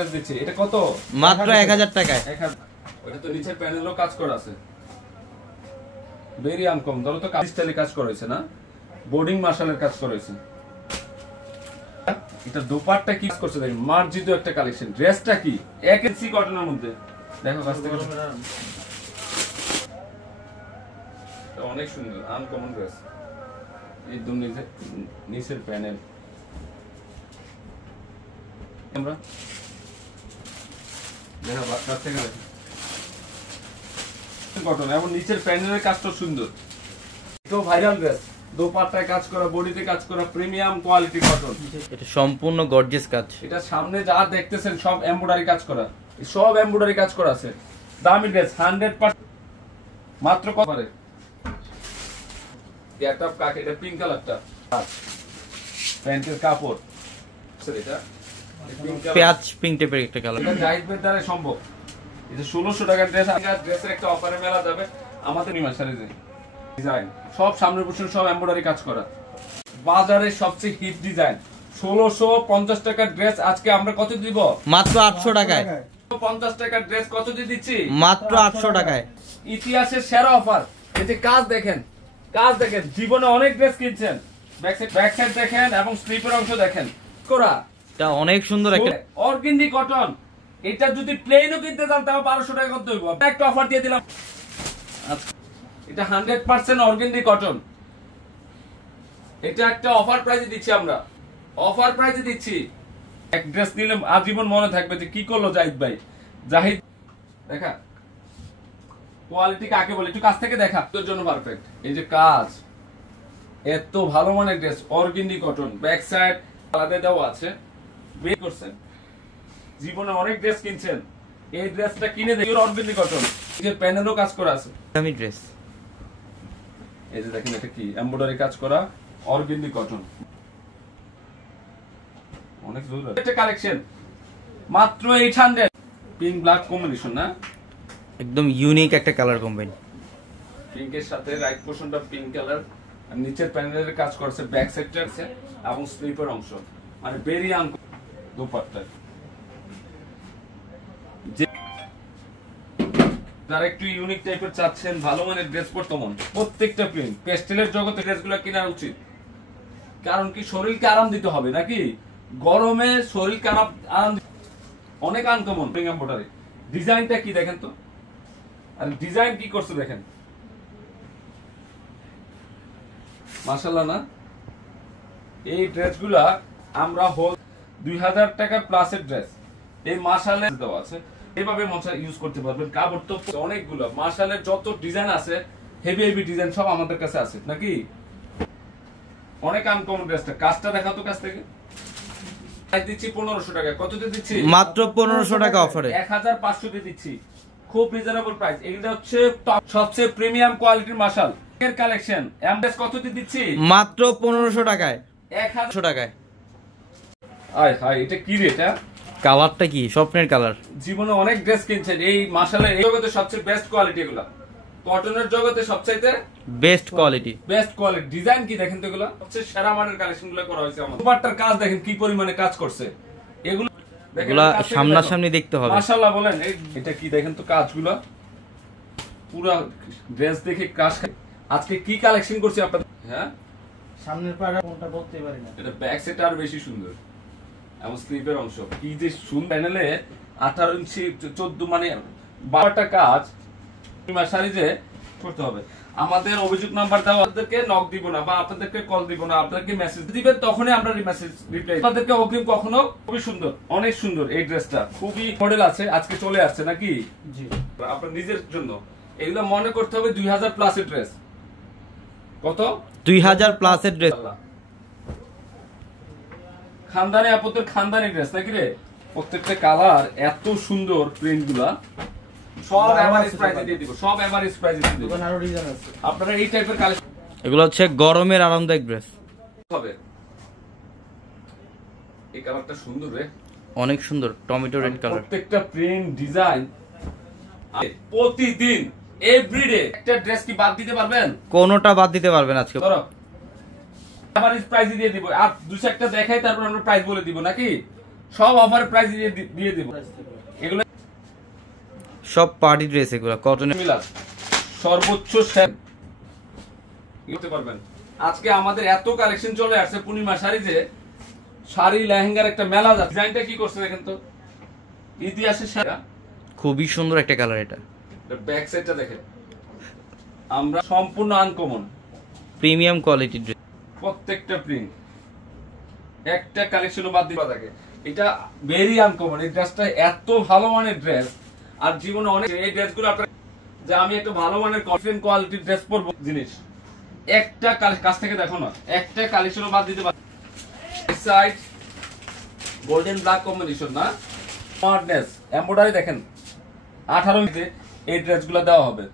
Dress দিচ্ছি। এটা কত? মাত্র 1000 টাকায়। ওটা তো নিচের প্যানেলও কাজ করা আছে, ভেরি আনকম। ধরো তো স্টাইলে কাজ করা হয়েছে না, বোর্ডিং মার্শালের কাজ করা হয়েছে। এটা দোপাট্টা কি করছে দেখেন, মার্জিত একটা কালেকশন। ড্রেসটা কি 1 ইঞ্চি কটনের মধ্যে, দেখো কাছ থেকে অনেক সুন্দর আনকমন ড্রেস। একদম নিচের প্যানেল আমরা দেখো কাছ থেকে দেখো কটন, এবং নিচের প্যানেলের কাজটা সুন্দর। এটাও ভাইরাল ড্রেস, দোপাট্টায় কাজ করা, বডিতে কাজ করা, প্রিমিয়াম কোয়ালিটি কটন। এটা সম্পূর্ণ গর্জিয়াস কাজ। এটা সামনে যা দেখতেছেন সব এমব্রয়ডারি কাজ করা, সব এমব্রয়ডারি কাজ করা আছে। দামি ড্রেস 100%। মাত্র কত পারে এটা কাকে, এটা পিঙ্ক কালারটা প্যান্টের কাপড়, এটা পেঁয়াজ পিঙ্ক টাইপের একটা কালার। এটা জাহিদ ভাইয়ের দ্বারা সম্ভব। এই যে 1600 টাকার ড্রেস, ড্রেসের একটা অফারে মেলা যাবে আমাদের নিমাশারে যে ডিজাইন, সব সামনের পোর্শন সব এমব্রয়ডারি কাজ করা। বাজারের সবচেয়ে হিট ডিজাইন 1650 টাকার ড্রেস আজকে আমরা কত দিব? মাত্র 800 টাকায়। 50 টাকার ড্রেস কত দিয়ে দিচ্ছি? মাত্র 800 টাকায়। ইতিহাসের সেরা অফার। এই যে কাজ দেখেন, কাজ দেখেন, জীবনে অনেক ড্রেস কিনছেন, ব্যাক সাইড দেখেন এবং স্লিপের অংশ দেখেন করা। এটা অনেক সুন্দর একটা অর্গেন্ডি কটন। এটা যদি প্লেনও কিনতে চান তাও 1200 টাকা করতে হইব। একটা অফার দিয়ে দিলাম, এটা 100% অর্গেন্ডি কটন। এটা একটা অফার প্রাইসে দিচ্ছি আমরা, অফার প্রাইসে দিচ্ছি। এক ড্রেস নিলে আজীবন মনে থাকবে যে কি করলো জাহিদ ভাই। জাহিদ দেখা কোয়ালিটি কাকে বলে, একটু কাছ থেকে দেখা, তোর জন্য পারফেক্ট। এই যে কাজ, এত ভালো মানের dress, organdie cotton, back side আলাদা দেওয়া আছে। বের করছেন, জীবনে অনেক ড্রেস কিনছেন, এই ড্রেসটা কিনে দেখি অর্গেন্ডি কটন। এই যে প্যানেলও কাজ করা আছে, দামি ড্রেস। এই যে দেখেন এটা কি এমব্রয়ডারি কাজ করা অর্গেন্ডি কটন, অনেক সুন্দর একটা কালেকশন। মাত্র 800। পিঙ্ক ব্ল্যাক কম্বিনেশন না, একদম ইউনিক একটা কালার কম্বাইন। পিঙ্কের সাথে রাইট পোর্শনটা পিঙ্ক কালার, আর নিচের প্যানেলের কাজ করছে, ব্যাক সাইডটা আছে এবং স্লিপের অংশ, মানে ভেরি আনকমন দোপাট্টা। যারা একটু ইউনিক টাইপের চাচ্ছেন, ভালো মানের ড্রেস পরতে মন, প্রত্যেকটা প্রিন্ট পেস্টেলের জগতে ড্রেসগুলো কেনা উচিত। কারণ কি শরীরকে আরাম দিতে হবে নাকি, গরমে শরীরকে আরাম অনেক আনকমন। এমব্রয়ডারি ডিজাইনটা কি দেখেন তো, আর ডিজাইন কি করছে দেখেন, মাশাআল্লাহ না। এই ড্রেসগুলা আমরা হোল 2000 টাকা প্লাসের ড্রেস, এই মাশাআল্লাহ দেওয়া আছে, এইভাবে মশা ইউজ করতে পারবেন। কাপড় তো অনেকগুলো, মাশাআল্লাহ যত ডিজাইন আছে, হেভি হেভি ডিজাইন সব আমাদের কাছে আছে নাকি। অনেক আনকমন ড্রেসটা, কাজটা দেখাও তো কাছ থেকে। প্রাইস দিচ্ছি 1500 টাকা। কত দিয়ে দিচ্ছি? মাত্র 1500 টাকা অফারে 1500 দিয়ে দিচ্ছি, খুব রিজনেবল প্রাইস। এটা হচ্ছে সবচেয়ে প্রিমিয়াম কোয়ালিটির মাশাল এর কালেকশন। এমডেস কত দিয়ে দিচ্ছি? মাত্র 1500 টাকায়, 1000 টাকায়। আয় হায়, এটা কি রে, এটা কালারটা কি স্বপ্নের কালার। জীবনে অনেক ড্রেস কিনছেন, এই মাশাআল্লাহ এই জগতে সবচেয়ে বেস্ট কোয়ালিটি এগুলা, কটনের জগতে সবচাইতে best quality. Best quality design কি দেখেন তো, এগুলা সবচেয়ে সেরা মানের কালেকশনগুলো করা হয়েছে আমাদের। দোপাট্টার কাজ দেখেন কি পরিমাণে কাজ করছে, এগুলো এগুলা সামনাসামনি দেখতে হবে। মাশাআল্লাহ বলেন, এটা কি দেখেন তো কাজগুলো, পুরো ড্রেস দেখে কাজ। আজকে কি কালেকশন করছি আপনাদের, হ্যাঁ সামনের পাড়া কোনটা বলতে পারি না। এটা ব্যাক সাইড আর বেশি সুন্দর, এবং স্লিপের অংশ কি যে সুন্দর। প্যানেলে 18 ইঞ্চি 14 মানে 12টা কাজ শাড়ি যে করতে হবে। আমাদের অভিযোগ নাম্বার দেওয়া, আপনাদেরকে নক দিব না বা আপনাদেরকে কল দিব না, আপনাদেরকে মেসেজ দিবেন, তখনই আমরা মেসেজ রিপ্লাই। আপনাদেরকে অগ্রিম কখনো। খুবই সুন্দর, অনেক সুন্দর এই ড্রেসটা, খুবই মডেল আছে, আজকে চলে আসছে নাকি জি আপনার নিজের জন্য। এগুলো মনে করতে হবে 2000 প্লাসের ড্রেস। কত? 2000 প্লাসের ড্রেস। খানদানি আপত্তির খানদানি ড্রেস নাকি রে, প্রত্যেকটা কালার এত সুন্দর, প্রিন্টগুলা সব এভারেজ প্রাইসে দিয়ে দিব, সব এভারেজ প্রাইসে দিয়ে দিব। দোকানে আরো ডিজাইন আছে, আপনারা এই টাইপের কালেকশন। এগুলো হচ্ছে গরমের আরামদায়ক ড্রেস হবে। এই কালারটা সুন্দর রে, অনেক সুন্দর, টমেটো রেড কালার। প্রত্যেকটা প্রিন্ট ডিজাইন প্রতিদিন এভরিডে একটা ড্রেস কি বাদ দিতে পারবেন? কোনটা বাদ দিতে পারবেন আজকে। ধরো এভারেজ প্রাইসে দিয়ে দিব, আর দুই একটা দেখাই তারপর আমরা প্রাইস বলে দিব নাকি। সব অফার প্রাইস দিয়ে দিব। এগুলো সব পার্টি ড্রেস, এগুলো কটনের। মিলাদ সর্বোচ্চ সেল করতে পারবেন। আজকে আমাদের এত কালেকশন চলে আসছে পূর্ণিমা শাড়ি, যে শাড়ি লেহেঙ্গার একটা মেলা যাচ্ছে। ডিজাইনটা কি করছে দেখেন তো, ইতিহাসের শাড়ি। খুবই সুন্দর একটা কালার এটা। ব্যাক সাইডটা দেখেন, আমরা সম্পূর্ণ আনকমন প্রিমিয়াম কোয়ালিটির ড্রেস। প্রত্যেকটা প্রিন্ট, একটা কালেকশনও বাদ দিবা থাকে। এটা ভেরি আনকমন। এই ড্রেসটা এত ভালো মানের ড্রেস, আর জীবনে অনেক এই ড্রেসগুলো আপনার, যে আমি একটা ভালো মানের কনফিডেন্ট কোয়ালিটির ড্রেস পরবো জিনিস, একটা কাছ থেকে দেখো না, একটা কালেকশনও বাদ দিতে পারি। সাইড গোল্ডেন ব্ল্যাক কম্বিনেশন না, স্মার্টনেস এমব্রয়ডারি দেখেন 18 তে এই ড্রেসগুলো দেওয়া হবে।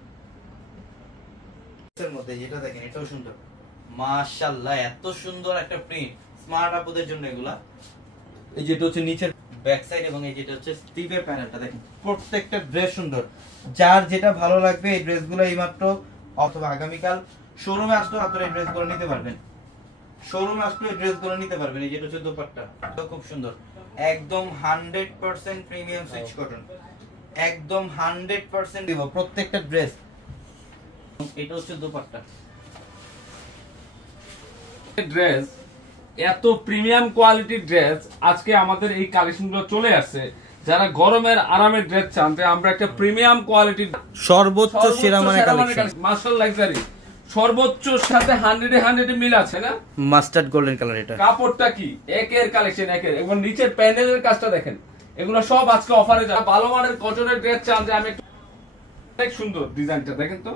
এর মধ্যে যেটা দেখেন এটাও সুন্দর, মাশাআল্লাহ এত সুন্দর একটা প্রিন্ট স্মার্ট আপুদের জন্য এগুলা। এই যেটা হচ্ছে নিচের ব্যাক সাইড এবং এই যেটা হচ্ছে স্টিভের প্যানেলটা দেখেন, প্রত্যেকটা ড্রেস সুন্দর। যার যেটা ভালো লাগবে এই ড্রেসগুলো এইমাত্র অথবা আগামীকাল শোরুমে আসলে আপনারা এই ড্রেসগুলো নিতে পারবেন। শোরুমে আসলে এই ড্রেসগুলো নিতে পারবেন। এই যেটা হচ্ছে দোপাট্টা, এটা খুব সুন্দর, একদম 100% প্রিমিয়াম সুইচ কটন, একদম 100% দিব প্রত্যেকটা ড্রেস। এটা হচ্ছে দোপাট্টা। ড্রেস এত প্রিমিয়াম কোয়ালিটির ড্রেস আজকে আমাদের এই কালেকশনগুলো চলে আসছে। যারা গরমের আরামের ড্রেস চান, আমরা একটা প্রিমিয়াম কোয়ালিটির সর্বোচ্চ সেরা মানের কালেকশন, মার্শাল লাক্সারি সর্বোচ্চ সাথে 100 মিল আছে না। Mustard golden colour. এটা কাপড়টা কি একের কালেকশন একের, এবং নিচের প্যানেলের কাজটা দেখেন, এগুলো সব আজকে অফারে যায়। ভালো মানের কটনের ড্রেস চান, যে আমি অনেক সুন্দর ডিজাইনটা দেখেন তো,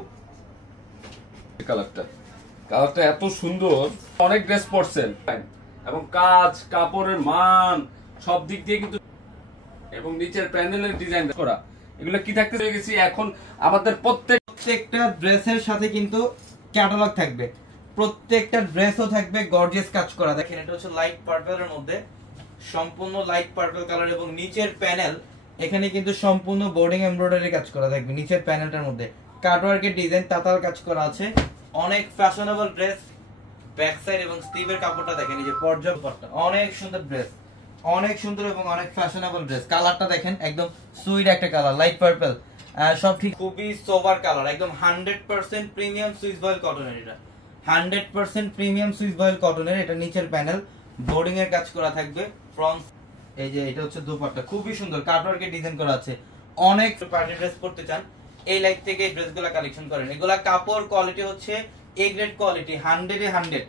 কালারটা এত সুন্দর। অনেক ড্রেস পরছেন, এবং কাজ কাপড়ের মান সব দিক দিয়ে কিন্তু, এবং নিচের প্যানেলের ডিজাইন করা, এগুলো কি থাকতে হয়ে গেছি। এখন আমাদের প্রত্যেকটা ড্রেসের সাথে কিন্তু ক্যাটালগ থাকবে, প্রত্যেকটা ড্রেসও থাকবে গর্জিয়াস কাজ করা। দেখেন এটা হচ্ছে লাইট পার্পলের মধ্যে, সম্পূর্ণ লাইট পার্পল কালার, এবং নিচের প্যানেল এখানে কিন্তু সম্পূর্ণ বোর্ডিং এমব্রয়ডারি কাজ করা থাকবে। নিচের প্যানেলটার মধ্যে কাটওয়ার্কের ডিজাইন তাতাল কাজ করা আছে। অনেক ফ্যাশনেবল ড্রেস। ব্যাক সাইড এবং স্টিভের কাপড়টা দেখেন, এই যে পর্যাপ্তটা অনেক সুন্দর ড্রেস, অনেক সুন্দর এবং অনেক ফ্যাশনেবল ড্রেস। কালারটা দেখেন একদম সুইট একটা কালার, লাইট পার্পল, সব ঠিক, খুবই সোবার কালার, একদম 100% প্রিমিয়াম সুইস বয়েল কটনের। এটা 100% প্রিমিয়াম সুইস বয়েল কটনের। এটা নিচের প্যানেল বোর্ডিং এর কাজ করা থাকবে। ফ্রন্ট এই যে এটা হচ্ছে দোপাট্টা, খুবই সুন্দর কাটওয়ার্কের ডিজাইন করা আছে। অনেক পার্টি ড্রেস পরতে চান, এই লাইট থেকে এই ড্রেসগুলো কালেকশন করেন। এগুলা কাপড় কোয়ালিটি হচ্ছে এ গ্রেড কোয়ালিটি, 100 এ 100।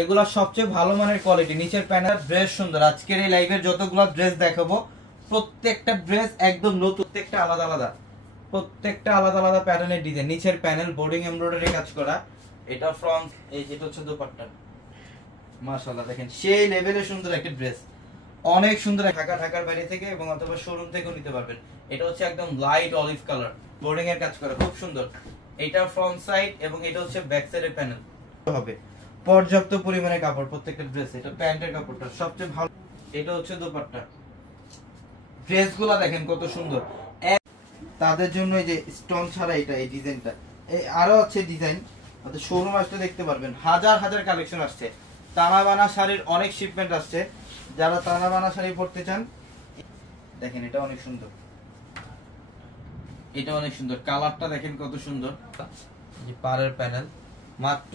এগুলা সবচেয়ে ভালো মানের কোয়ালিটি। নিচের প্যানেল ড্রেস সুন্দর। আজকের এই লাইভের যতগুলো ড্রেস দেখাবো প্রত্যেকটা ড্রেস একদম নতুন, প্রত্যেকটা আলাদা আলাদা, প্রত্যেকটা আলাদা আলাদা প্যাটার্নের ডিজাইন। নিচের প্যানেল বোর্ডিং এমব্রয়ডারি কাজ করা। এটা ফ্রন্ট, এই যেটা হচ্ছে দোপাট্টা, মাশাআল্লাহ দেখেন সেই লেভেলে সুন্দর একটা ড্রেস, অনেক সুন্দর। ঢাকার বাইরে থেকে এবং অথবা শোরুম থেকেও নিতে পারবেন। এটা হচ্ছে একদম লাইট অলিভ কালার, বোর্ডিং এর কাজ করা, খুব সুন্দর। এটা ফ্রন্ট সাইড এবং এটা হচ্ছে ব্যাক সাইডের প্যানেল হবে। পর্যাপ্ত পরিমাণে কাপড় প্রত্যেকটা ড্রেস। এটা প্যান্টের কাপড়টা সবচেয়ে ভালো। এটা হচ্ছে দোপাট্টা। ড্রেসগুলো দেখেন কত সুন্দর। তাদের জন্য এই যে স্টোন ছাড়া এটা, এই ডিজাইনটা, এই আরো আছে ডিজাইন, আপনাদের শোরুম আসতে দেখতে পারবেন। হাজার হাজার কালেকশন আসছে। টানা বানা শাড়ির অনেক শিপমেন্ট আসছে। যারা টানা বানা শাড়ি পরতে চান দেখেন, এটা অনেক সুন্দর, এটা অনেক সুন্দর। কালারটা দেখেন কত সুন্দর, যে পাড়ের প্যানেল মাত্র।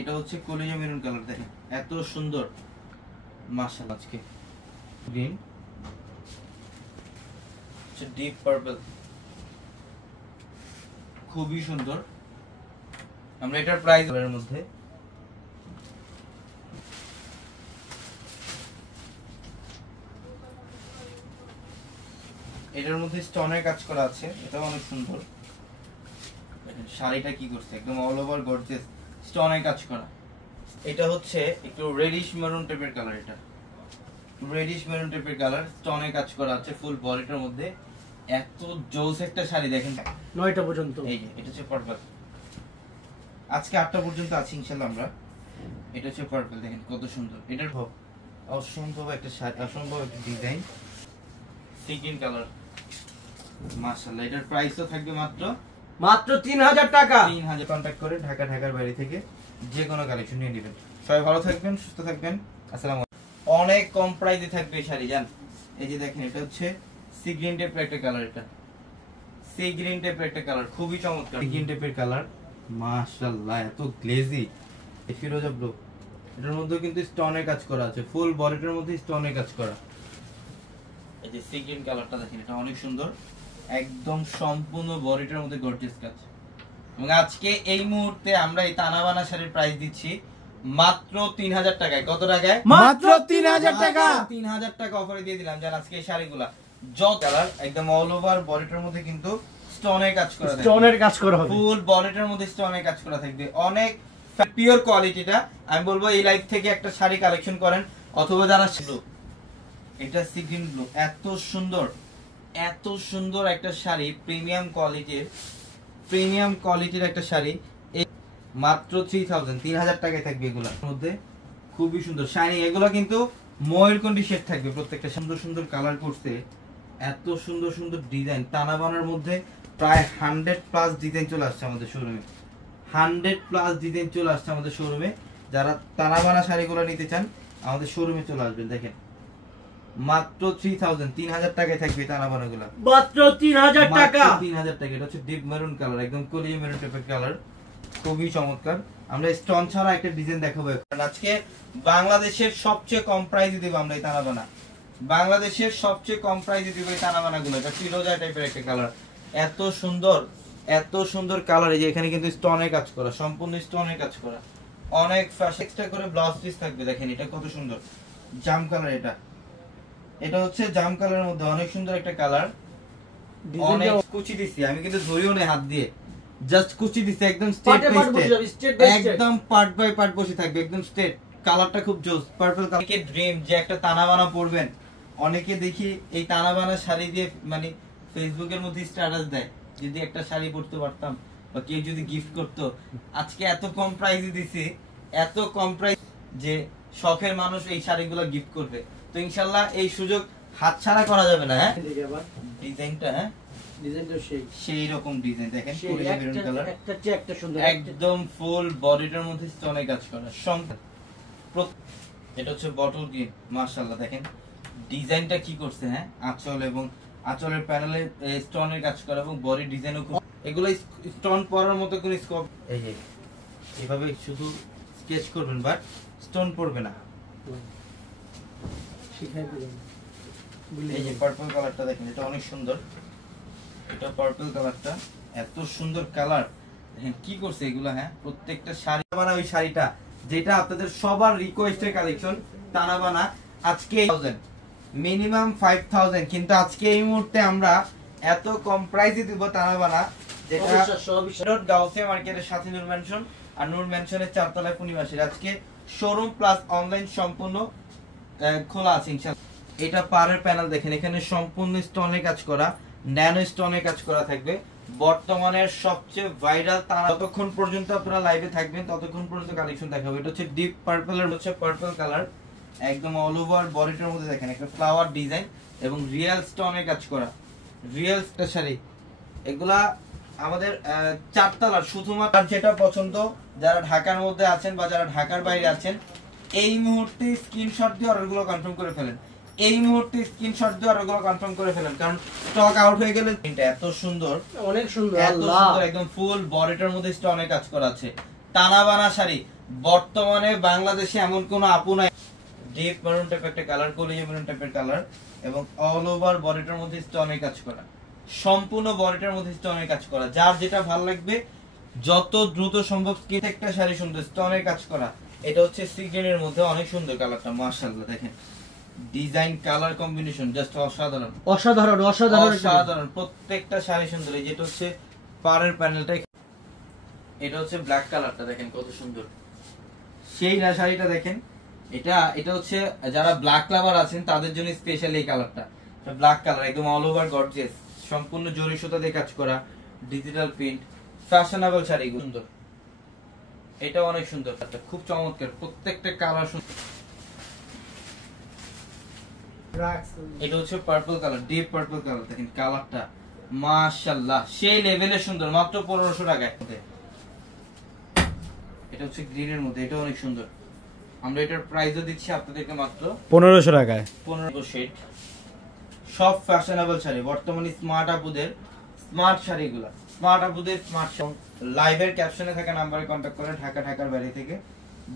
এটা হচ্ছে কলিজা মেরুন কালার, দেখেন এত সুন্দর, মাশাআল্লাহ। আজকে গ্রিন, ডিপ পার্পল, খুবই সুন্দর। আমরা এটার প্রাইস এর মধ্যে, এটার মধ্যে স্টোনের কাজ করা আছে, এটাও অনেক সুন্দর। দেখেন শাড়িটা কি করছে, একদম অল ওভার গর্জিয়াস স্টোনের কাজ করা। এটা হচ্ছে একটু রেডিশ মেরুন টাইপের কালার, এটা রেডিশ মেরুন টাইপের কালার, স্টোনের কাজ করা আছে ফুল বডিটার মধ্যে। এত জোস একটা শাড়ি দেখেন, 9টা পর্যন্ত। এই যে এটা হচ্ছে পার্পল, আজকে 8টা পর্যন্ত আছে ইনশাআল্লাহ আমরা। এটা হচ্ছে পার্পল, দেখেন কত সুন্দর। এটার অসম্ভব একটা শাড়ি, অসম্ভব একটা ডিজাইন, সিকিন কালার, মাশাআল্লাহ। এটার প্রাইসও থাকবে মাত্র 3000 টাকা। 3000। কন্টাক্ট করে ঢাকার বাইরে থেকে যে কোনো কালেকশন নিয়ে নেবেন। সবাই ভালো থাকবেন, সুস্থ থাকবেন। আসসালামু আলাইকুম। অনেক কম প্রাইসে থাকবে এই শাড়ি জান। এই যে দেখেন এটা হচ্ছে সি গ্রিন টাইপের একটা কালার, এটা সি গ্রিন টাইপের একটা কালার, খুবই চমৎকার সি গ্রিন টাইপের কালার। মাশাআল্লাহ এত গ্লেজি, এই ফিরোজা ব্লু, এটার মধ্যে কিন্তু স্টোনের কাজ করা আছে, ফুল বডিটার মধ্যে স্টোনের কাজ করা। এই যে সি গ্রিন কালারটা দেখেন, এটা অনেক সুন্দর, একদম সম্পূর্ণ বডিটার মধ্যে গর্জিয়াস কাজ। এবং আজকে এই মুহূর্তে আমরা এই তানাবানা শাড়ির প্রাইস দিচ্ছি মাত্র 3000 টাকায়। কত টাকায়? মাত্র 3000 টাকা। 3000 টাকা অফারে দিয়ে দিলাম জান আজকে এই শাড়িগুলা। জল কালার, একদম অল ওভার বডিটার মধ্যে কিন্তু স্টোনের কাজ করা থাকবে, স্টোনের কাজ করা হবে, ফুল বডিটার মধ্যে স্টোনের কাজ করা থাকবে, অনেক পিওর কোয়ালিটিটা। আমি বলবো এই লাইফ থেকে একটা শাড়ি কালেকশন করেন, অথবা যারা ব্লু, এটা সি গ্রিন ব্লু, এত সুন্দর এত সুন্দর একটা শাড়ি, প্রিমিয়াম কোয়ালিটির একটা শাড়ি, মাত্র 3000 টাকায় থাকবে। এগুলোর মধ্যে খুবই সুন্দর শাইনিং, এগুলো কিন্তু ময়ূরকন্ডি শেড থাকবে, প্রত্যেকটা সুন্দর সুন্দর কালার করছে, এত সুন্দর সুন্দর ডিজাইন। তানাবানার মধ্যে প্রায় 100+ ডিজাইন চলে আসছে আমাদের শোরুমে, 100+ ডিজাইন চলে আসছে আমাদের শোরুমে। যারা তানাবানা শাড়িগুলো নিতে চান আমাদের শোরুমে চলে আসবেন। দেখেন মাত্র 3000 টাকায় থাকবে তানাবানা গুলা, মাত্র 3000 টাকা। 3000 টাকা। এটা হচ্ছে ডিপ মেরুন কালার, একদম কলিয়া মেরুন টাইপের কালার, খুবই চমৎকার। আমরা স্টোন ছাড়া একটা ডিজাইন দেখাবো কারণ আজকে বাংলাদেশের সবচেয়ে কম প্রাইসে দিব আমরা এই তানাবানা, বাংলাদেশের সবচেয়ে কম প্রাইসে দিব এই তানাবানা গুলো। এটা ফিরোজা টাইপের একটা কালার, এত সুন্দর কালার। এই যে এখানে কিন্তু স্টোনের কাজ করা, সম্পূর্ণ স্টোনের কাজ করা, অনেক ফ্যাশন এক্সট্রা করে ব্লাউজ পিস থাকবে। দেখেন এটা কত সুন্দর জাম কালার, এটা হচ্ছে জাম কালারের মধ্যে অনেক সুন্দর একটা কালার। অনেক কুচি দিছি আমি, কিন্তু ধরিও না হাত দিয়ে, জাস্ট কুচি দিছি, একদম স্ট্রেট বাই স্ট্রেট, একদম পার্ট বাই পার্ট বসে থাকবে, একদম স্ট্রেট। কালারটা খুব জোস, পার্পল কালার। অনেকে ড্রিম যে একটা তানাবানা পরবেন, অনেকে দেখি এই তানাবানা শাড়ি দিয়ে মানে ফেসবুকের মধ্যে স্ট্যাটাস দেয়, যদি একটা শাড়ি পরতে পারতাম বা কেউ যদি গিফট করতো। আজকে এত কম প্রাইসে দিছি, এত কম প্রাইস যে শখের মানুষ এই শাড়িগুলো গিফট করবে। তো ইনশাআল্লাহ এই সুযোগ হাতছাড়া করা যাবে না। হ্যাঁ ডিজাইনটা, হ্যাঁ ডিজাইনটা সেই রকম ডিজাইন দেখেন, কোরিয়া মেরুন কালার, একটা চেয়ে একটা সুন্দর, একদম ফুল বডিটার মধ্যে স্টোনে কাজ করা। এটা হচ্ছে বটল গ্রিন, মাশাআল্লাহ দেখেন ডিজাইনটা কি করছে। হ্যাঁ আঁচল এবং আঁচলের প্যানেলে স্টোনের কাজ করা এবং বডি ডিজাইনও খুব, এগুলো স্টোন পরার মতো কোনো স্কোপ। এই যে এভাবে শুধু স্কেচ করবেন, বাট স্টোন পড়বে না। এই যে পার্পল কালারটা দেখেন, এটা অনেক সুন্দর, এটা পার্পল কালারটা এত সুন্দর কালার। দেখেন কি করছে এগুলা। হ্যাঁ প্রত্যেকটা শাড়ি বানা, ওই শাড়িটা যেটা আপনাদের সবার রিকোয়েস্টের কালেকশন তানাবানা, আজকে মিনিমাম 5000, কিন্তু আজকে এই মুহূর্তে আমরা এত কম প্রাইসে দিব তানাবানা, যেটা গাউসিয়া মার্কেটের সাথে নূর ম্যানশন, আর নূর ম্যানশনের 4 তলায় পূর্ণিমাসের আজকে শোরুম প্লাস অনলাইন সম্পূর্ণ খোলা আছে ইনশাআল্লাহ। এটা পারের প্যানেল দেখেন, এখানে সম্পূর্ণ স্টোনের কাজ করা, ন্যানো স্টোনের কাজ করা থাকবে। বর্তমানের সবচেয়ে ভাইরাল তারা, যতক্ষণ পর্যন্ত আপনারা লাইভে থাকবেন ততক্ষণ পর্যন্ত কালেকশন দেখাবো। এটা হচ্ছে ডিপ পার্পলের, হচ্ছে পার্পল কালার, একদম অল ওভার বডিটার মধ্যে দেখেন একটা ফ্লাওয়ার ডিজাইন এবং রিয়েল স্টোনের কাজ করা, রিয়েল শাড়ি। এগুলা আমাদের 4 তলার, শুধুমাত্র যেটা পছন্দ, যারা ঢাকার মধ্যে আছেন বা যারা ঢাকার বাইরে আছেন, এই মুহূর্তে স্ক্রিনশট দিয়ে অর্ডারগুলো কনফার্ম করে ফেলেন, এই মুহূর্তে স্ক্রিনশট দিয়ে অর্ডারগুলো কনফার্ম করে ফেলেন, কারণ স্টক আউট হয়ে গেলে। এটা এত সুন্দর, অনেক সুন্দর, এত সুন্দর, একদম ফুল বডিটার মধ্যে স্টোনের কাজ করা আছে। তানাবানা শাড়ি বর্তমানে বাংলাদেশে এমন কোন আপু নাই। ডিপ মেরুন টাইপের একটা কালার, কলিজা মেরুন টাইপের কালার, এবং অল ওভার বডিটার মধ্যে স্টোনের কাজ করা, সম্পূর্ণ বডিটার মধ্যে স্টোনের কাজ করা। যার যেটা ভালো লাগবে যত দ্রুত সম্ভব স্ক্রিন একটা শাড়ি সুন্দর স্টোনের কাজ করা। এটা হচ্ছে সি গ্রিনের মধ্যে অনেক সুন্দর কালারটা, মাশাআল্লাহ দেখেন ডিজাইন কালার কম্বিনেশন জাস্ট অসাধারণ, অসাধারণ অসাধারণ অসাধারণ, প্রত্যেকটা শাড়ি সুন্দর। এই যেটা হচ্ছে পাড়ের প্যানেলটা, এটা হচ্ছে ব্ল্যাক কালারটা দেখেন কত সুন্দর, সেই না শাড়িটা দেখেন। এটা হচ্ছে যারা ব্ল্যাক লাভার আছেন তাদের জন্য স্পেশাল এই কালারটা, ব্ল্যাক কালার, একদম অল ওভার গর্জিয়াস, সম্পূর্ণ জরি সুতা দিয়ে কাজ করা, ডিজিটাল প্রিন্ট, ফ্যাশনেবল শাড়ি সুন্দর। এটা অনেক সুন্দর, খুব চমৎকার, প্রত্যেকটা কালার সুন্দর। এটা হচ্ছে purple colour, deep purple colour, দেখেন কালারটা মাশাআল্লাহ সেই লেভেলে সুন্দর, মাত্র 1500 টাকায়। এটা হচ্ছে গ্রিনের মধ্যে, এটা অনেক সুন্দর, আমরা এটার প্রাইসও দিচ্ছি আপনাদেরকে মাত্র 1500 টাকায়। 15 শেড। সব ফ্যাশনেবল শাড়ি, বর্তমানে স্মার্ট আপুদের স্মার্ট শাড়িগুলা, স্মার্ট আপুদের স্মার্ট। লাইভের ক্যাপশনে থাকা নাম্বারে কন্ট্যাক্ট করে ঢাকার বাইরে থেকে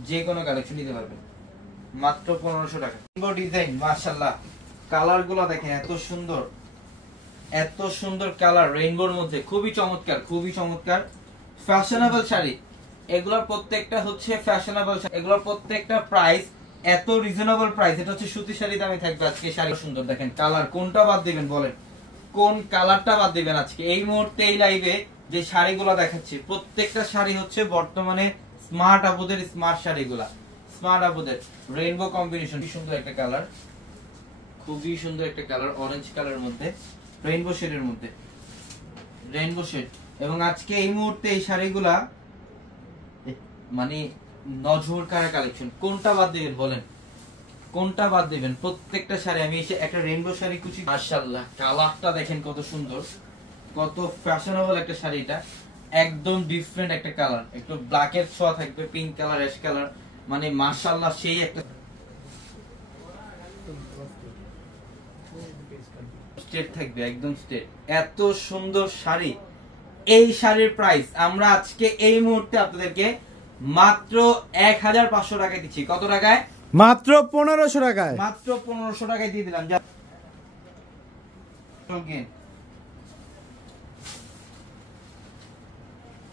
যে কোনো কালেকশন নিতে পারবেন মাত্র 1500 টাকা। ডিজাইন মাশাআল্লাহ, কালার গুলো দেখেন এত সুন্দর, এত সুন্দর কালার রেইনবোর মধ্যে, খুবই চমৎকার, খুবই চমৎকার ফ্যাশনেবল শাড়ি। এগুলোর প্রত্যেকটা হচ্ছে ফ্যাশনেবল, এগুলোর প্রত্যেকটা প্রাইস এত রিজনেবল প্রাইস। এটা হচ্ছে সুতি শাড়ি দামে থাকবে আজকে শাড়ি। সুন্দর দেখেন কালার, কোনটা বাদ দিবেন বলেন, কোন কালারটা বাদ দিবেন আজকে এই মুহূর্তে এই লাইভে যে শাড়িগুলো দেখাচ্ছি? প্রত্যেকটা শাড়ি হচ্ছে বর্তমানে স্মার্ট আপুদের স্মার্ট শাড়িগুলা, স্মার্ট আপুদের রেইনবো কম্বিনেশন। কি সুন্দর একটা কালার, খুবই সুন্দর একটা কালার, অরেঞ্জ কালারের মধ্যে রেইনবো শেডের মধ্যে, রেইনবো শেড। এবং আজকে এই মুহূর্তে এই শাড়িগুলা মানে নজর কাড়া কালেকশন। কোনটা বাদ দিবেন বলেন, কোনটা বাদ দিবেন? প্রত্যেকটা শাড়ি আমি এসে একটা রেইনবো শাড়ি কুচি, মাশাআল্লাহ কালারটা দেখেন কত সুন্দর, কত ফ্যাশনেবল একটা শাড়ি। এটা একদম ডিফারেন্ট একটা কালার, একটু ব্ল্যাকের ছোঁয়া থাকবে, পিঙ্ক কালার, অ্যাশ কালার, মানে মাশাআল্লাহ সেই একটা স্টেট থাকবে, একদম স্টেট। এত সুন্দর শাড়ি, এই শাড়ির প্রাইস আমরা আজকে এই মুহূর্তে আপনাদেরকে মাত্র 1500 টাকায় দিচ্ছি। কত টাকায়? মাত্র 1500 টাকায়, মাত্র 1500 টাকায় দিয়ে দিলাম।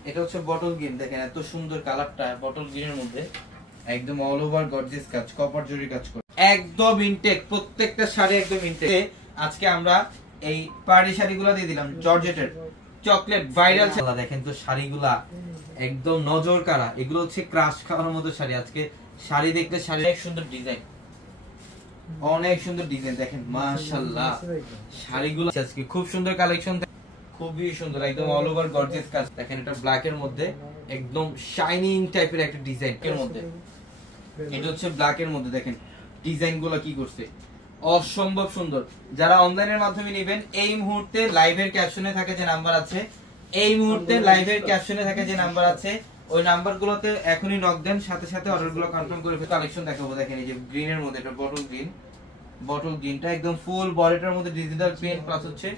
এটা হচ্ছে বটল গ্রিন, দেখেন এত সুন্দর কালারটা, বটল গ্রিনের মধ্যে একদম অল ওভার গর্জিয়াস কাজ, কপার জরি কাজ করে, একদম ইনটেক প্রত্যেকটা শাড়ি, একদম ইনটেক। আজকে আমরা এই পার্টি শাড়িগুলো দিয়ে দিলাম জর্জেটের, চকলেট ভাইরাল। দেখেন তো শাড়িগুলা একদম নজর কাড়া, এগুলো হচ্ছে ক্রাশ খাওয়ার মতো শাড়ি। আজকে শাড়ি দেখলে শাড়ি অনেক সুন্দর ডিজাইন, অনেক সুন্দর ডিজাইন দেখেন মাশাআল্লাহ। শাড়িগুলো আজকে খুব সুন্দর কালেকশন, খুবই সুন্দর, একদম অল ওভার গর্জিয়াস কাজ। দেখেন এটা ব্ল্যাক এর মধ্যে একদম শাইনিং টাইপের একটা ডিজাইন এর মধ্যে, এটা হচ্ছে ব্ল্যাক এর মধ্যে। দেখেন ডিজাইন গুলো কি করছে, অসম্ভব সুন্দর। যারা অনলাইনের মাধ্যমে নেবেন এই মুহূর্তে লাইভের ক্যাপশনে থাকে যে নাম্বার আছে, এই মুহূর্তে লাইভের ক্যাপশনে থাকে যে নাম্বার আছে, ওই নাম্বারগুলোতে এখনই নক দেন, সাথে সাথে অর্ডারগুলো কনফার্ম করে ফেলে কালেকশন দেখাবো। দেখেন এই যে গ্রিনের মধ্যে, এটা বটল গ্রিন, বটল গ্রিনটা একদম ফুল বডিটার মধ্যে ডিজিটাল প্রিন্ট প্লাস হচ্ছে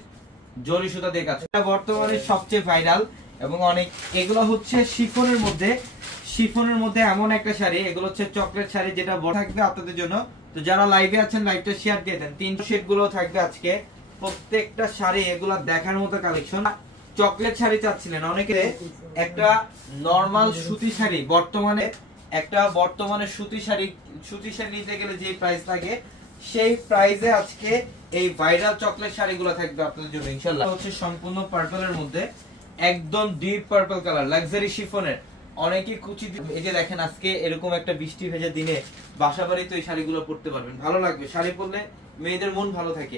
জরি সুতা দিয়ে কাজ। এটা বর্তমানে সবচেয়ে ভাইরাল এবং অনেক, এগুলো হচ্ছে শিফনের মধ্যে, শিফনের মধ্যে এমন একটা শাড়ি, এগুলো হচ্ছে চকলেট শাড়ি, যেটা বড় থাকবে আপনাদের জন্য। তো যারা লাইভে আছেন লাইভটা শেয়ার দিয়ে দেন। 300 সেট গুলো থাকবে আজকে, প্রত্যেকটা শাড়ি এগুলো দেখার মতো কালেকশন। চকলেট শাড়ি চাচ্ছিলেন অনেকে, একটা নরমাল সুতি শাড়ি, বর্তমানে সুতি শাড়ি নিতে গেলে যে প্রাইস লাগে সেই প্রাইসে আজকে এই ভাইরাল চকলেট শাড়িগুলো থাকবে আপনাদের জন্য ইনশাআল্লাহ। হচ্ছে সম্পূর্ণ পার্পলের মধ্যে, একদম ডিপ পার্পল কালার, লাক্সারি শিফনের। অনেকে কুচি, এই যে দেখেন আজকে এরকম একটা বৃষ্টি ভেজা দিনে বাসাবাড়িতে এই শাড়িগুলো পরতে পারবেন, ভালো লাগবে। শাড়ি পরলে মেয়েদের মন ভালো থাকে।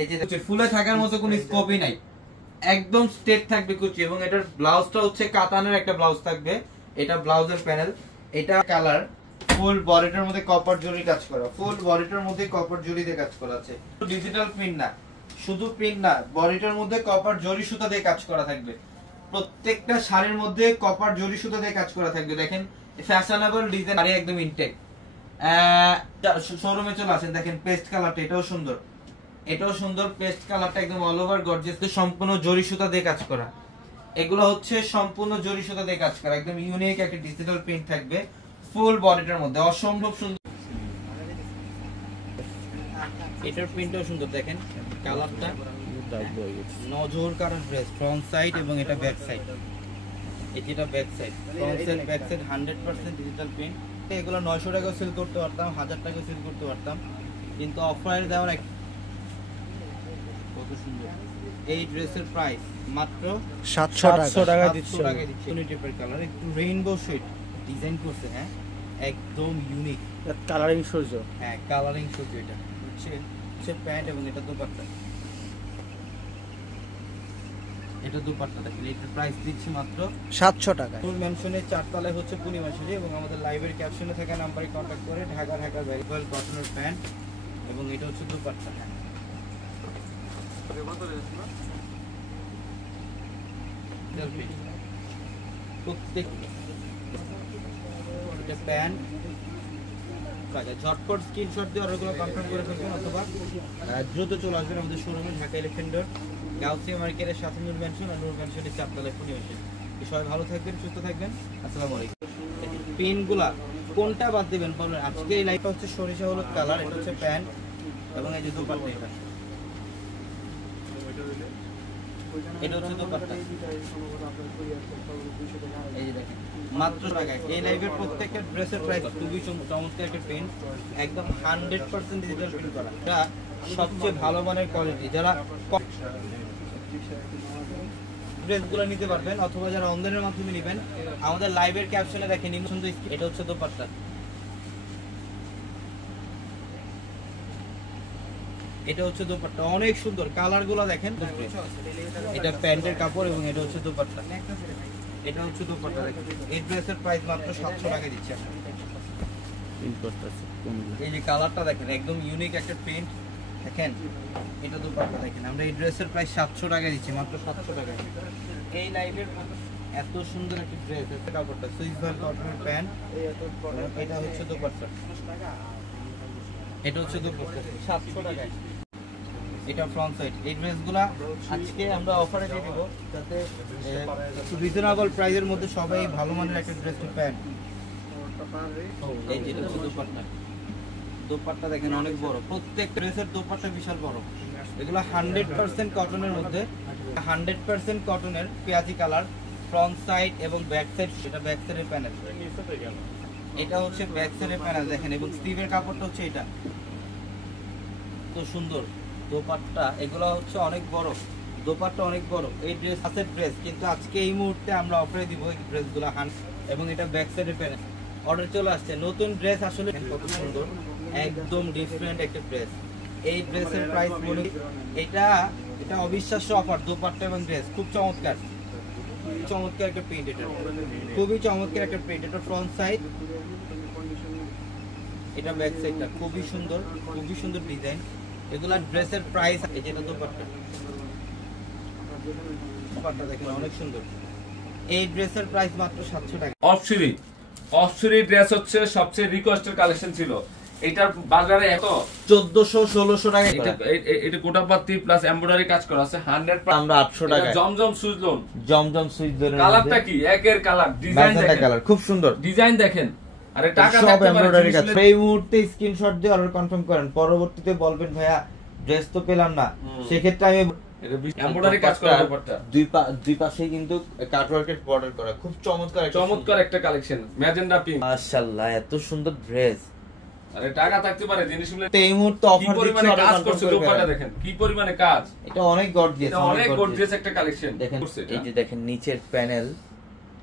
এই যে ফুলে থাকার মতো কোনো স্কোপই নাই, একদম স্ট্রেট থাকবে কুচি। এবং এটার ব্লাউজটা হচ্ছে কাতানের একটা ব্লাউজ থাকবে, এটা ব্লাউজের প্যানেল। এটা কালার ফুল বডিটার মধ্যে কপার জরি কাজ করা, ফুল বডিটার মধ্যে কপার জরি দিয়ে কাজ করা আছে। ডিজিটাল প্রিন্ট না, শুধু প্রিন্ট না, বডিটার মধ্যে কপার জরি সুতা দিয়ে কাজ করা থাকবে। প্রত্যেকটা শাড়ির মধ্যে কপার জরি সুতা দিয়ে কাজ করা থাকবে। দেখেন ফ্যাশনেবল ডিজাইন, শাড়ি একদম ইনটেক। শোরুমে চলে আসেন, দেখেন পেস্ট কালারটা, এটাও সুন্দর, এটাও সুন্দর। পেস্ট কালারটা একদম অল ওভার গর্জিয়াস, সম্পূর্ণ জরি সুতা দিয়ে কাজ করা। এগুলো হচ্ছে সম্পূর্ণ জরি সুতা দিয়ে কাজ করা, একদম ইউনিক একটা ডিজিটাল প্রিন্ট থাকবে ফুল বডিটার মধ্যে, অসম্ভব সুন্দর। এটার প্রিন্টও সুন্দর, দেখেন কালারটা নজর কাটার ড্রেস, ফ্রন্ট সাইড এবং এটা ব্যাক সাইড। এটা back side, front side back side 100% digital print. এগুলো 900 টাকা সেল করতে পারতাম, 1000 টাকা সেল করতে পারতাম, কিন্তু অফারে দেওয়ার কত সুন্দর। এই ড্রেসের প্রাইস মাত্র 700 টাকা দিচ্ছি। টাইপের কালার, একটু রেইনবো শেড ডিজাইন করছে, হ্যাঁ একদম ইউনিক কালারিং সূর্য, হ্যাঁ কালারিং সূর্য। এটা হচ্ছে প্যান্ট এবং এটা দোপাট্টা, এটা দোপাট্টা। দেখেন এটার প্রাইস দিচ্ছি মাত্র 700 টাকা। ফুল মেনশনের 4 তলায় হচ্ছে পূর্ণিমা শাড়ি, এবং আমাদের লাইভের ক্যাপশনে থাকা নাম্বারে কন্ট্যাক্ট করে ঢাকা ভেরিয়েবল কটনের প্যান্ট, এবং এটা হচ্ছে দোপাট্টা। প্রত্যেক এটা প্যান্ট, টাকায়। ঝটপট স্ক্রিনশট দিয়ে অর্ডারগুলো কনফার্ম করে ফেলবেন অথবা দ্রুত চলে আসবেন আমাদের শোরুমে, ঢাকা এলিফ্যান্ট রোড, গাউসিয়া মার্কেটের সাথে নূর ম্যানশন আর নূর ম্যানশনের 4 তলায় ফোন এসে। সবাই ভালো থাকবেন, সুস্থ থাকবেন, আসসালামু আলাইকুম। পেনগুলা কোনটা বাদ দিবেন বলেন? আজকে এই লাইটটা হচ্ছে সরিষা হলুদ কালার, এটা হচ্ছে প্যান্ট এবং এই যে দোপাট্টা, এটা হচ্ছে দোপাট্টা। এই যে দেখেন মাত্র টাকায় এই লাইভের প্রত্যেকটা ড্রেসের প্রাইস খুবই চমৎকার একটা প্রিন্ট, একদম 100% ডিজিটাল প্রিন্ট করা। এটা সবচেয়ে ভালো মানের কোয়ালিটি। যারা ড্রেসগুলো নিতে পারবেন অথবা যারা অনলাইনের মাধ্যমে নেবেন, আমাদের লাইভের ক্যাপশনে দেখেন সুন্দর, এটা হচ্ছে দোপাট্টা। এটা হচ্ছে দোপাট্টা, অনেক সুন্দর কালারগুলো দেখেন। এটা প্যান্টের কাপড় এবং এটা হচ্ছে দোপাট্টা। এটা হচ্ছে দোপাট্টা দেখেন। এই ড্রেসের প্রাইস মাত্র 700 টাকা দিচ্ছি আমরা। এই যে কালারটা দেখেন, একদম ইউনিক একটা প্রিন্ট দেখেন। এটা দোপাট্টা দেখেন, আমরা এই ড্রেসের প্রাইস 700 টাকা দিচ্ছি, মাত্র 700 টাকা। এই লাইভের এত সুন্দর একটা ড্রেস, একটা কাপড়টা সুইস ভার কটনের প্যান্ট, এটা হচ্ছে দোপাট্টা। এটা হচ্ছে দোপাট্টা 700 টাকায়। এটা ফ্রন্ট সাইড। এই ড্রেসগুলো আজকে আমরা অফারে দিয়ে দেব যাতে রিজনেবল প্রাইসের মধ্যে সবাই ভালো মানের একটা ড্রেস প্যান্ট। এই যে হচ্ছে দোপাট্টা, দোপাট্টা দেখেন অনেক বড়, প্রত্যেক ড্রেসের দোপাট্টা বিশাল বড়। এগুলো 100% কটনের মধ্যে, 100% কটনের পেঁয়াজি কালার, ফ্রন্ট সাইড এবং ব্যাক সাইড। এটা ব্যাক সাইডের প্যানেল, এটা হচ্ছে ব্যাক সাইডের প্যানেল দেখেন, এবং স্লিভের কাপড়টা হচ্ছে এটা। তো সুন্দর দোপাট্টা, এগুলো হচ্ছে অনেক বড়, দোপাট্টা অনেক বড়। এই ড্রেস আছে ড্রেস, কিন্তু আজকে এই মুহূর্তে আমরা অফারে দিব এই ড্রেসগুলো এবং এটা ব্যাক সাইডের প্যানেল। অর্ডার চলে আসছে নতুন ড্রেস, আসলে কত সুন্দর, একদম ডিফারেন্ট একটা ড্রেস। এই ড্রেসের প্রাইস বলি, এটা অবিশ্বাস্য অফার। দোপাট্টা এবং ড্রেস খুব চমৎকার, চমৎকার একটা প্রিন্ট, এটা খুবই চমৎকার একটা প্রিন্ট। এটা ফ্রন্ট সাইড, এটা ব্যাক সাইডটা খুবই সুন্দর, খুবই সুন্দর ডিজাইন। এগুলা ড্রেসের প্রাইস, এই যেটা দোপাট্টা, দোপাট্টা দেখেন অনেক সুন্দর। এই ড্রেসের প্রাইস মাত্র 700 টাকা। অফশরি ড্রেস হচ্ছে সবচেয়ে রিকোয়েস্টেড কালেকশন ছিল। এটার বাজারে এত 1400-1600 টাকা। এটা গোটাপাতি প্লাস এমব্রয়ডারি কাজ করা আছে 100, আমরা 800 টাকা। জমজম সুইচ লোন, জমজম সুইচ লোনের কালারটা কি একের কালার, ডিজাইন দেখেন, কালার খুব সুন্দর, ডিজাইন দেখেন। আরে টাকা সব থাকতে এমব্রয়ডারি কাজ। পারে। এই মুহূর্তে স্ক্রিনশট দিয়ে অর্ডার কনফার্ম করেন, পরবর্তীতে বলবেন ভাইয়া ড্রেস তো পেলাম না, সেক্ষেত্রে আমি এমব্রয়ডারি কাজ করা ব্যাপারটা দুই পাশেই কিন্তু কাটওয়ার্কের বর্ডার করা, খুব চমৎকার একটা কালেকশন, ম্যাজেন্ডা পিঙ্ক। মাশাআল্লাহ এত সুন্দর ড্রেস। আরে টাকা থাকতে পারে জিনিসগুলো। এই মুহূর্তে কি অফার দিচ্ছি, পরিমাণে অর্ডার কাজ কনফার্ম করছে, করে দোপাট্টা ফেলেন। দেখেন কি পরিমাণে কাজ, এটা অনেক গর্জিয়াস, এটা অনেক গর্জিয়াস একটা কালেকশন দেখেন। করছে এই যে দেখেন নিচের প্যানেল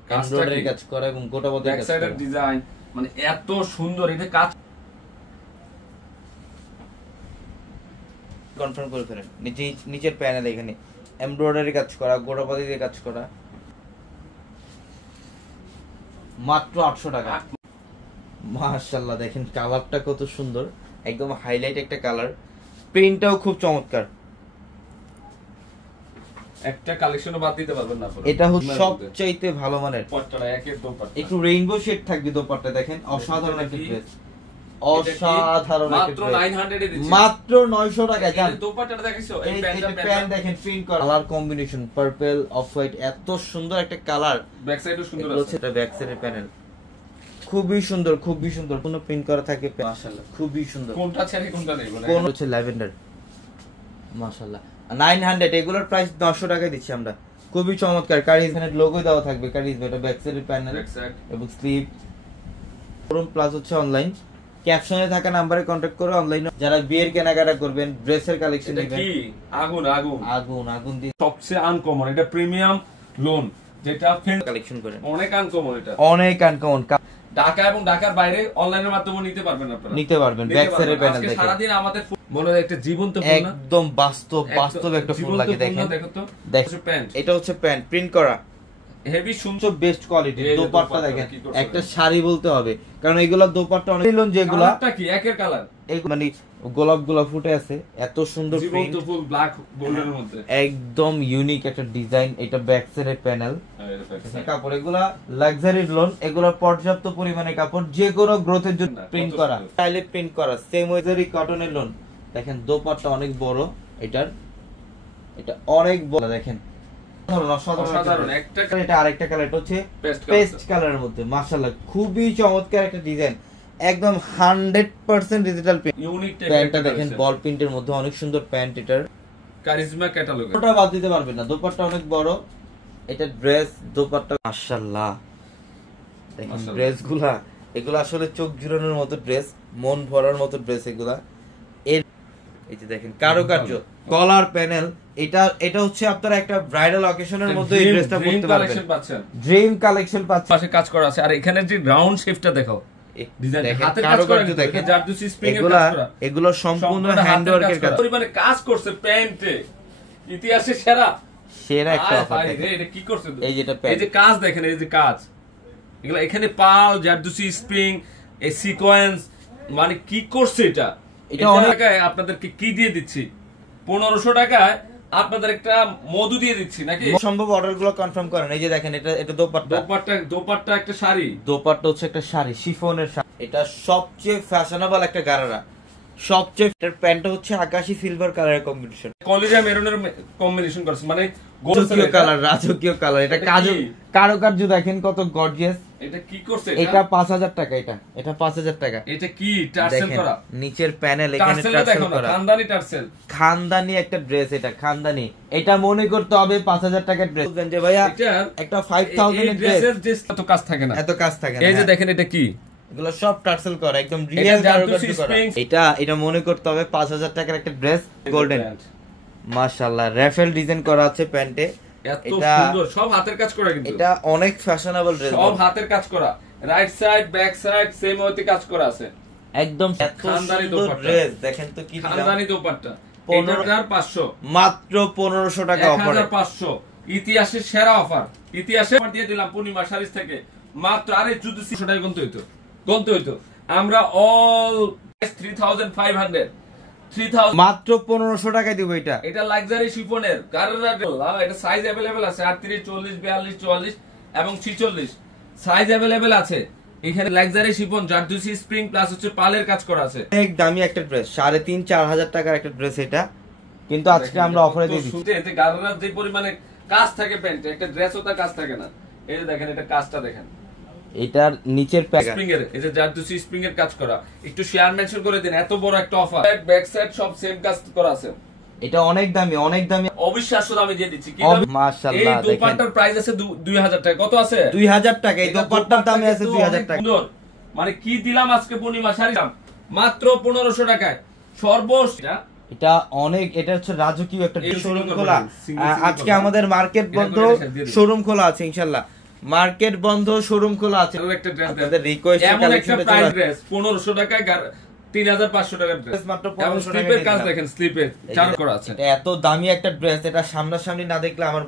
কাজটা এমব্রয়ডারি কি? কাজ করা এবং গোটা বডি ব্যাক কাজ সাইডের করা। ডিজাইন মানে এত সুন্দর, এটা কাজ কনফার্ম করে ফেলেন। নিচের প্যানেল এখানে এমব্রয়ডারি কাজ করা, গোটা বডি দিয়ে কাজ করা, মাত্র 800 টাকা। মাশাআল্লাহ দেখেন কালারটা কত সুন্দর, একদম হাইলাইট একটা কালার, প্রিন্টটাও খুব চমৎকার। একটা কালেকশনও বাদ দিতে পারবেন না আপনারা। এটা হচ্ছে সবচাইতে ভালো মানের দোপাট্টাটা একের দোপাট্টা, একটু রেইনবো শেড থাকবে দোপাট্টা দেখেন, অসাধারণ একটা ড্রেস, অসাধারণ একটা মাত্র 900 এ দিচ্ছি, মাত্র 900 টাকা। জান এই দোপাট্টাটা দেখিছো, এই এই প্যান্টটা প্যান্ট দেখেন প্রিন্ট করা, colour combination purple off white, এত সুন্দর একটা কালার। ব্যাক সাইডও সুন্দর এগুলো আছে, হচ্ছে এটা ব্যাক সাইডের প্যানেল, খুবই সুন্দর, খুবই সুন্দর, কোনো প্রিন্ট করা থাকে মাশাআল্লাহ, খুবই সুন্দর। কোনটা ছেড়ে কোনটা নেই বলে। কোন হচ্ছে ল্যাভেন্ডার, মাশাআল্লাহ 900। এগুলোর প্রাইস 900 টাকায় দিচ্ছি আমরা, খুবই চমৎকার। কারিজমের লোগো দেওয়া থাকবে, কারিজমে এটা ব্যাক সাইডের প্যানেল ব্যাক সাইড এবং স্লিভ। শোরুম প্লাস হচ্ছে অনলাইন, ক্যাপশনে থাকা নম্বরে কন্টাক্ট করে অনলাইনে যারা বিয়ের কেনাকাটা করবেন, ড্রেসের কালেকশন এটা নেবেন। কি আগুন আগুন আগুন আগুন দিয়ে সবচেয়ে আনকমন, এটা প্রিমিয়াম লোন, যেটা কালেকশন করেন, অনেক আনকমন। এটা অনেক আনকমন, ঢাকা এবং ঢাকার বাইরে অনলাইনের মাধ্যমে নিতে পারবেন আপনারা, নিতে পারবেন। ব্যাক সাইডের প্যানেল আজকে দেখেন, সারাদিন আমাদের মনে হয় একটা জীবন্ত ফুল না, একদম বাস্তব একটা ফুল লাগে। দেখেন দেখো তো, দেখেন প্যান্ট, এটা হচ্ছে প্যান্ট প্রিন্ট করা, হেভি সুন্দর বেস্ট কোয়ালিটি এই যে দোপাট্টা দোপাট্টা দেখেন কি করছে একটা দেখেন। শাড়ি বলতে হবে, কারণ এগুলা দোপাট্টা অনেক নিলন যেগুলা কালারটা কি একের কালার, মানে গোলাপ গোলাপ ফুটে আছে, এত সুন্দর জীবন্ত প্রিন্ট, ফুল ব্ল্যাক গোল্ডের মধ্যে। একদম ইউনিক একটা ডিজাইন। এটা ব্যাক সাইডের প্যানেল, হ্যাঁ, এটা back side। কাপড় এগুলা লাক্সারি লোন, এগুলা পর্যাপ্ত পরিমাণে কাপড়, যে কোনো গ্রোথের জন্য না, প্রিন্ট কত করা, সুন্দর। স্টাইলে প্রিন্ট করা, সেম ওয়েজারি কটনের লোন। দেখেন দোপাট্টা অনেক বড়, এটার এটা অনেক বড়, দেখেন অসাধারণ একটা এটা আরেকটা কালার, এটা হচ্ছে পেস্ট পেস্ট কালারের মধ্যে, মাশাআল্লাহ খুবই চমৎকার একটা ডিজাইন, একদম 100% ডিজিটাল প্রিন্ট। ইউনিক প্যান্টটা দেখেন বল প্রিন্টের মধ্যে, অনেক সুন্দর প্যান্ট, এটার কারিজমা ক্যাটালগ। ওটা বাদ দিতে পারবেন না, দোপাট্টা অনেক বড়, এটা ড্রেস দোপাট্টা মাশাআল্লাহ। দেখেন মাশাআল্লাহ। ড্রেসগুলা, এগুলা আসলে চোখ জুড়ানোর মতো ড্রেস, মন ভরার মতো ড্রেস এগুলা। এই যে দেখেন কারুকার্য, কলার প্যানেল, এটা হচ্ছে আপনারা একটা ব্রাইডাল অকেশনের মধ্যে এই ড্রেসটা পরতে পারবেন, কালেকশন পাচ্ছেন, ড্রিম কালেকশন পাচ্ছেন। পাশে কাজ করা আছে। আর এখানে যে রাউন্ড শেপটা দেখো, ডিজাইন দেখেন হাতের কাজ করা, কারুকার্য দেখেন, জারদুসি স্প্রিং এর এগুলা কাজ করা, এগুলো সম্পূর্ণ হ্যান্ডওয়ার্কের কাজ, পরিমাণে কাজ করছে প্যান্টে, ইতিহাসে সেরা সেরা একটা আয় অফার হায় দেখেন। রে, এটা কি করছে? এই যেটা এই প্যান্ট, যে কাজ দেখেন, এই যে কাজ, এগুলা এখানে পাল, জারদুসি স্প্রিং, এই সিকোয়েন্স, মানে কি করছে এটা? এটা এটা অনেক- টাকায় আপনাদেরকে কি দিয়ে দিচ্ছি? 1500 টাকায় আপনাদের একটা মধু দিয়ে দিচ্ছি নাকি? সম্ভব অর্ডার গুলো কনফার্ম করেন। এই যে দেখেন, এটা দোপাট্টা, দোপাট্টা একটা শাড়ি, দোপাট্টা হচ্ছে একটা শাড়ি, শিফনের শাড়ি, এটা সবচেয়ে ফ্যাশনেবল একটা গারারা, সবচেয়ে এটার প্যান্টটা হচ্ছে আকাশি সিলভার কালারের কম্বিনেশন, কলিজা মেরুনের কম্বিনেশন করছে, মানে রাজকীয় কালার, রাজকীয় কালার, এটা এটা কাজু কি? কারুকার্য দেখেন কত গর্জিয়াস। এটা কি করছে? এটা 5000 টাকা, এটা 5000 টাকা। এটা কি টার্সেল দেখেন করা? নিচের প্যানেল, এখানে টার্সেল টার্সেল দেখো না, করা, খানদানি টার্সেল। খানদানি একটা ড্রেস, এটা খানদানি, এটা মনে করতে হবে 5000 টাকার ড্রেস। বলবেন যে ভাইয়া এটার একটা 5000 এর ড্রেস, ড্রেসের যে এত কাজ থাকে না, এত কাজ থাকে না। এই যে হ্যাঁ। দেখেন এটা কি, এগুলো সব টার্সেল করা, একদম এটা রিয়েল জারদুসি কারুকার্য করা। স্প্রিং। এটা মনে করতে হবে 5000 টাকার একটা ড্রেস, গোল্ডেন, মাশাআল্লাহ রাফেল ডিজাইন করা আছে প্যান্টে, এত এটা- সুন্দর, সব হাতের কাজ করা, কিন্তু এটা অনেক ফ্যাশনেবল ড্রেস, সব হাতের কাজ করা, right side back side same ওতে কাজ করা আছে, একদম এত খানদানি সুন্দর দোপাট্টা। ড্রেস। দেখেন তো কি দিলাম, খানদানি দোপাট্টা, 1500 1500 মাত্র 1500 টাকা অফারে। 1500 ইতিহাসের সেরা অফার, ইতিহাসে অফার দিয়ে দিলাম পূর্ণিমা শাড়িজ থেকে মাত্র, আরে 1400 টাকা গন্ত হইতো। আমরা অল 3500 3000, মাত্র 1500 টাকায় দিব এটা। এটা লাক্সারি শিফনের গারারা, এটা সাইজ अवेलेबल আছে 38 40 42 44 এবং 46 সাইজ अवेलेबल আছে এখানে। Luxury chiffon, zardozi spring plus হচ্ছে পালের কাজ করা আছে, অনেক দামি একটা ড্রেস, 3,500-4,000 টাকার একটা ড্রেস এটা, কিন্তু আজকে আমরা অফারে দিয়ে দিচ্ছি। শুনতে এতে গারারার যে পরিমাণে কাজ থাকে প্যান্টে, একটা ড্রেসও তা কাজ থাকে না। এই যে দেখেন, এটা কাজটা দেখেন, এটার নিচের প্যাকেট, স্প্রিং এর, এই যে জারদুসি স্প্রিং এর কাজ করা, একটু শেয়ার মেনশন করে দিন, এত বড় একটা অফার, ব্যাক সাইড সব সেম কাজ করা আছে, এটা অনেক দামি, অনেক দামি, অবিশ্বাস্য দামে দিয়ে দিচ্ছি। কি দামে? এই মাশাআল্লাহ দেখেন দোপাট্টার প্রাইস আছে 2000 টাকা। কত আছে? 2000 টাকা, এই এটা দোপাট্টার দামে আছে কিন্তু 2000 অনেক টাকা। সুন্দর। মানে কি দিলাম আজকে পূর্ণিমা শাড়ি দাম মাত্র 1500 টাকায় সর্বোচ্চ। এটা অনেক, এটা হচ্ছে রাজকীয় একটা এই শোরুম single খোলা। করবেন, single আজকে করবেন। আমাদের মার্কেট এটা বন্ধ, করে রেখে দিয়ে দিন। শোরুম খোলা আছে ইনশাআল্লাহ, মার্কেট বন্ধ শোরুম খোলা আছে। আরো একটা ড্রেস আপনাদের রিকোয়েস্ট এমন একটা প্রাইস ড্রেস 1500 টাকায় 3500 টাকার ড্রেস, মাত্র এবং 1500 স্লিপের টাকা কাজ দিয়ে দেখেন, স্লিপের চার করা আছে। এটা এত দামি একটা ড্রেস, এটা সামনাসামনি না দেখলে আমার